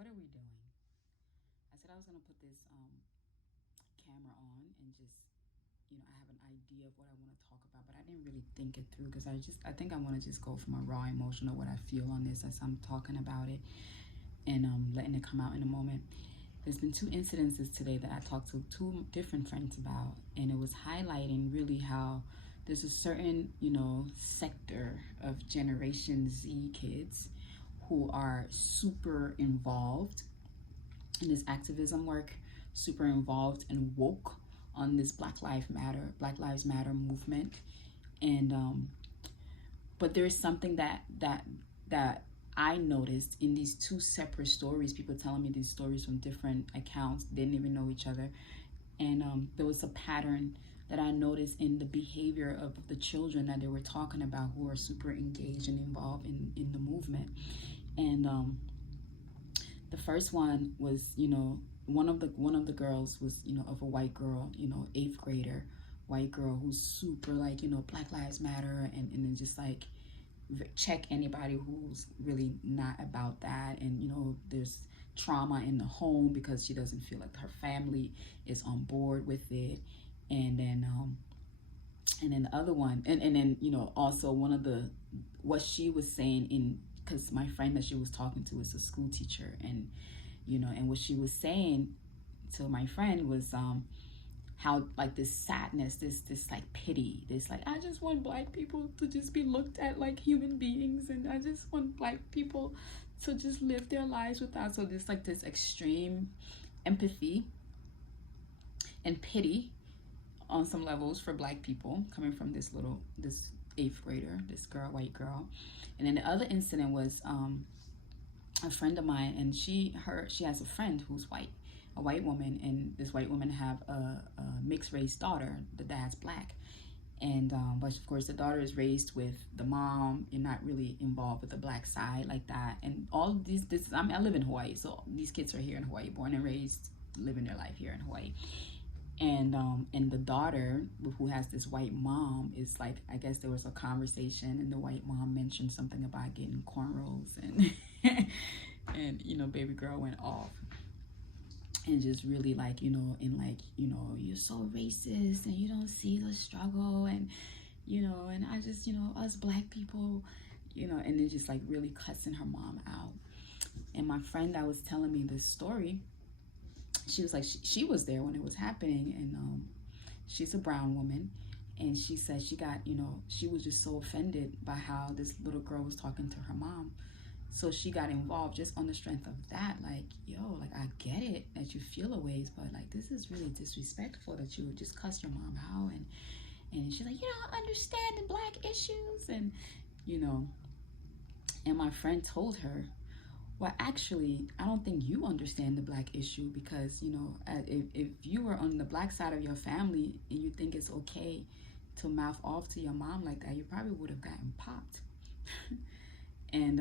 What are we doing? I said I was gonna put this camera on and just, I have an idea of what I want to talk about, but I didn't really think it through because I think I want to just go from a raw emotion of what I feel on this as I'm talking about it and letting it come out in a moment. There's been two incidences today that I talked to two different friends about, and it was highlighting really how there's a certain, sector of Generation Z kids who are super involved in this activism work, super involved and woke on this Black Lives Matter movement. And but there is something that I noticed in these two separate stories, people telling me these stories from different accounts, didn't even know each other. And there was a pattern that I noticed in the behavior of the children that they were talking about who are super engaged and involved in the movement. And the first one was, one of the girls was, of a white girl, 8th grader, white girl who's super like, Black Lives Matter, and then just like check anybody who's really not about that. And there's trauma in the home because she doesn't feel like her family is on board with it. And then the other one, and then also one of the, what she was saying, in because my friend that she was talking to is a school teacher, and and what she was saying to my friend was how like this sadness, this like pity, this like, I just want Black people to just be looked at like human beings, and I just want Black people to just live their lives without, so this like this extreme empathy and pity on some levels for Black people coming from this 8th grader, this white girl. And then the other incident was a friend of mine, and she has a friend who's white, a white woman, and this white woman have a mixed race daughter. The dad's Black, and but of course the daughter is raised with the mom and not really involved with the Black side like that. And all these, I live in Hawaii, so these kids are here in Hawaii, born and raised, living their life here in Hawaii. And the daughter, who has this white mom, is like, I guess there was a conversation and the white mom mentioned something about getting cornrows, and and baby girl went off and just really like, and like, you're so racist and you don't see the struggle, and and I just, us Black people, and then just like really cussing her mom out. And my friend that was telling me this story, she was like, she was there when it was happening, and she's a brown woman, and she said she got, she was just so offended by how this little girl was talking to her mom, so she got involved just on the strength of that. Like, yo, like, I get it that you feel a ways, but like, this is really disrespectful that you would just cuss your mom out. And she's like, you don't understand the Black issues, and and my friend told her, well, actually, I don't think you understand the Black issue, because, if you were on the Black side of your family and you think it's okay to mouth off to your mom like that, you probably would have gotten popped. And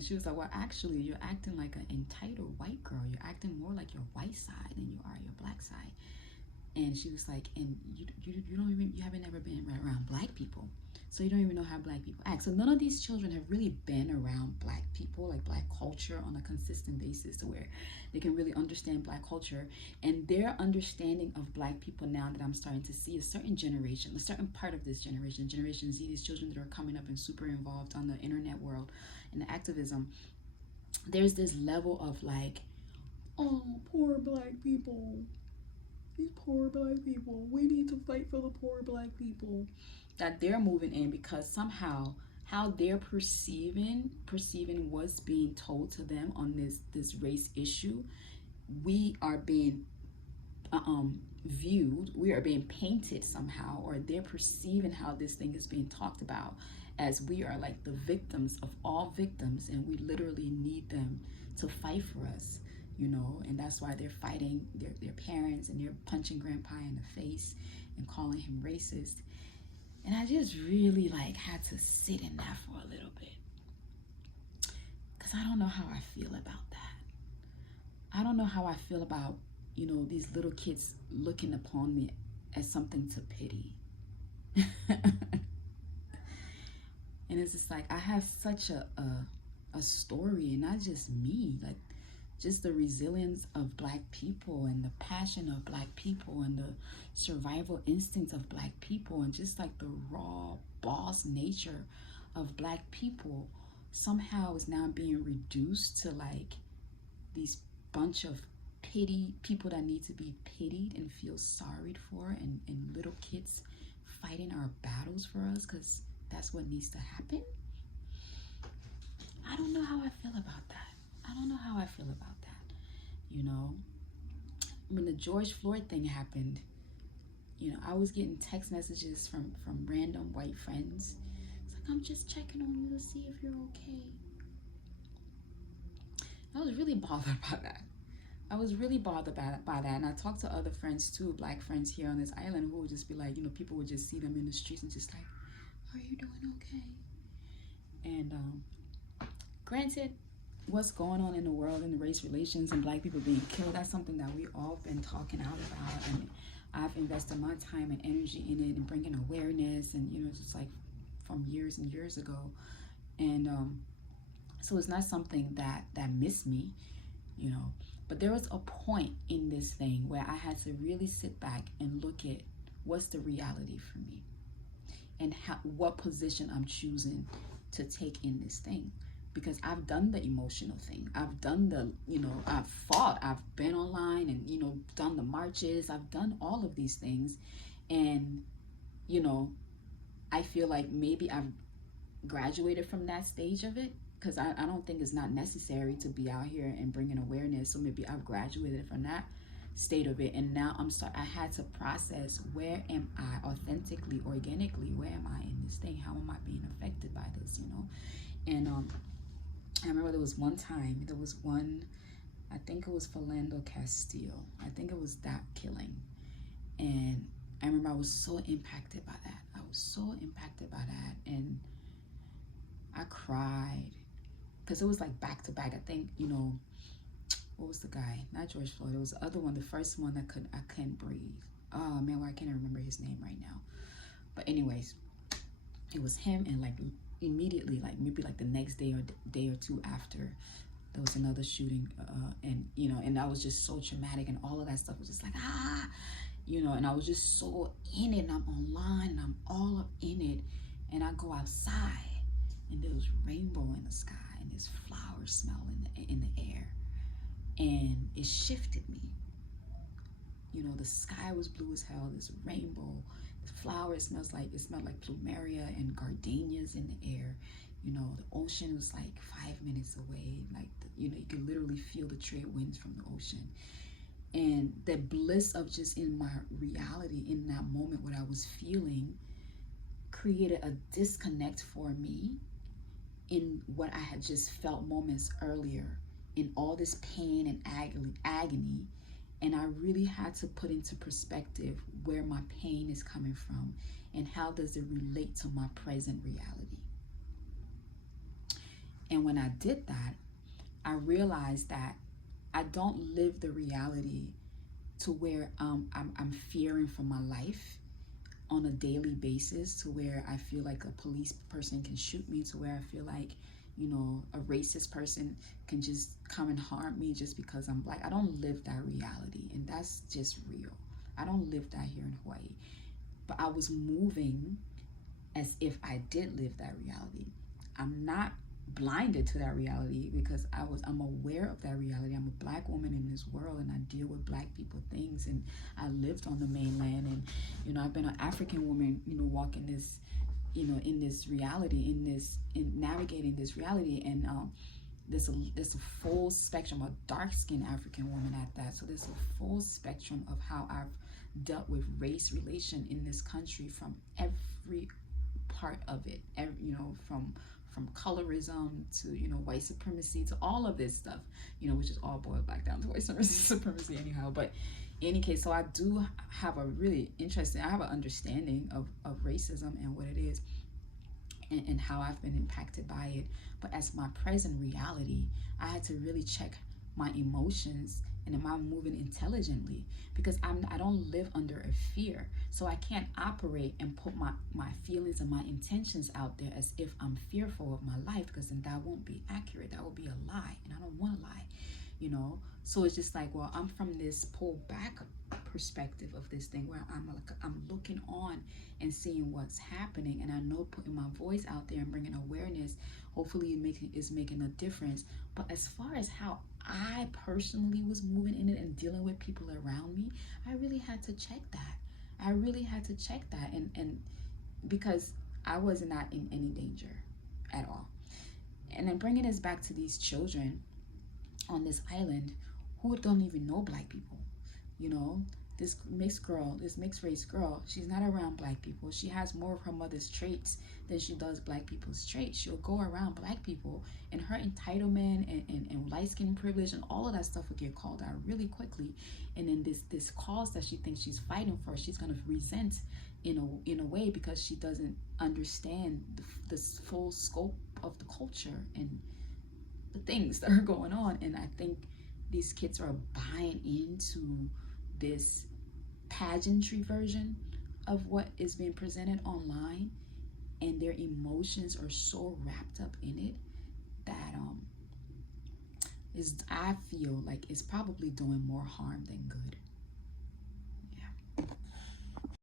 she was like, well, actually, you're acting like an entitled white girl. You're acting more like your white side than you are your Black side. And she was like, and you haven't ever been around Black people, so you don't even know how Black people act. So none of these children have really been around Black people, like Black culture, on a consistent basis, to where they can really understand Black culture. And their understanding of Black people now, that I'm starting to see a certain generation, a certain part of this generation, Generation Z, these children that are coming up and super involved on the internet world and the activism, there's this level of like, oh, poor Black people, these poor Black people, we need to fight for the poor Black people, that they're moving in, because somehow how they're perceiving what's being told to them on this race issue, we are being viewed, we are being painted somehow, or they're perceiving how this thing is being talked about as we are like the victims of all victims, and we literally need them to fight for us. And that's why they're fighting their parents, and they're punching grandpa in the face and calling him racist. And I just really like had to sit in that for a little bit, because I don't know how I feel about that. I don't know how I feel about, these little kids looking upon me as something to pity. And it's just like, I have such a story, and not just me, like just the resilience of Black people and the passion of Black people and the survival instincts of Black people and just like the raw boss nature of Black people somehow is now being reduced to like these bunch of people that need to be pitied and feel sorry for, and little kids fighting our battles for us because that's what needs to happen. I don't know how I feel about that. I don't know how I feel about that. You know, when the George Floyd thing happened, you know, I was getting text messages from random white friends. It's like, I'm just checking on you to see if you're okay. I was really bothered by that. I was really bothered by that. And I talked to other friends too, Black friends here on this island, who would just be like, you know, people would just see them in the streets and just like, are you doing okay? And granted, what's going on in the world in the race relations and Black people being killed, that's something that we all been talking out about. And I've invested my time and energy in it and bringing awareness and, you know, just like from years and years ago. And so it's not something that missed me, you know. But there was a point in this thing where I had to really sit back and look at what's the reality for me and what position I'm choosing to take in this thing. Because I've done the emotional thing. I've done the, you know, I've fought. I've been online and, you know, done the marches. I've done all of these things. And, you know, I feel like maybe I've graduated from that stage of it. Because I don't think it's not necessary to be out here and bringing awareness. So maybe I've graduated from that state of it. And now I had to process, where am I authentically, organically? Where am I in this thing? How am I being affected by this, you know? And I remember there was one, I think it was Philando Castile. I think it was that killing. And I remember I was so impacted by that. And I cried. Because it was like back to back. I think, you know, what was the guy? Not George Floyd. It was the other one, the first one that I couldn't breathe. Oh man, well, I can't remember his name right now. But anyways, it was him, and like immediately, like maybe like the next day or two after, there was another shooting, and you know, and that was just so traumatic, and all of that stuff was just like you know, and I was just so in it, and I'm online, and I'm all up in it, and I go outside, and there was rainbow in the sky. And this flower smell in the air, and it shifted me. You know, the sky was blue as hell. This rainbow, the flower, it smelled like plumeria and gardenias in the air. You know, the ocean was like 5 minutes away. Like you know, you could literally feel the trade winds from the ocean. And the bliss of just in my reality in that moment, what I was feeling, created a disconnect for me in what I had just felt moments earlier, in all this pain and agony. And I really had to put into perspective where my pain is coming from and how does it relate to my present reality. And when I did that, I realized that I don't live the reality to where I'm fearing for my life on a daily basis, to where I feel like a police person can shoot me, to where I feel like, you know, a racist person can just come and harm me just because I'm Black. I don't live that reality, and that's just real. I don't live that here in Hawaii. But I was moving as if I did live that reality. I'm not blinded to that reality because I'm aware of that reality. I'm a Black woman in this world, and I deal with Black people things, and I lived on the mainland, and you know, I've been an African woman, you know, walking this, you know, in this reality, in navigating this reality. And there's a full spectrum, a dark-skinned African woman at that. So there's a full spectrum of how I've dealt with race relation in this country, from every part of it, you know, from colorism to, you know, white supremacy to all of this stuff, you know, which is all boiled back down to white supremacy anyhow. But in any case, so I do have a really interesting, I have an understanding of racism and what it is, and how I've been impacted by it. But as my present reality, I had to really check my emotions, and am I moving intelligently? Because I don't live under a fear. So I can't operate and put my feelings and my intentions out there as if I'm fearful of my life, because then that won't be accurate. That will be a lie, and I don't want to lie. you know. So it's just like, well, I'm from this pull back perspective of this thing where I'm looking on and seeing what's happening, and I know putting my voice out there and bringing awareness hopefully is making a difference. But as far as how I personally was moving in it and dealing with people around me, I really had to check that. I really had to check that, and because I was not in any danger at all. And then bringing us back to these children on this island who don't even know black people, you know. This mixed race girl, she's not around black people. She has more of her mother's traits than she does black people's traits. She'll go around black people, and her entitlement and light skin privilege and all of that stuff will get called out really quickly. And then this cause that she thinks she's fighting for, she's gonna resent in a way, because she doesn't understand the full scope of the culture and the things that are going on. And I think these kids are buying into this pageantry version of what is being presented online, and their emotions are so wrapped up in it that I feel like it's probably doing more harm than good.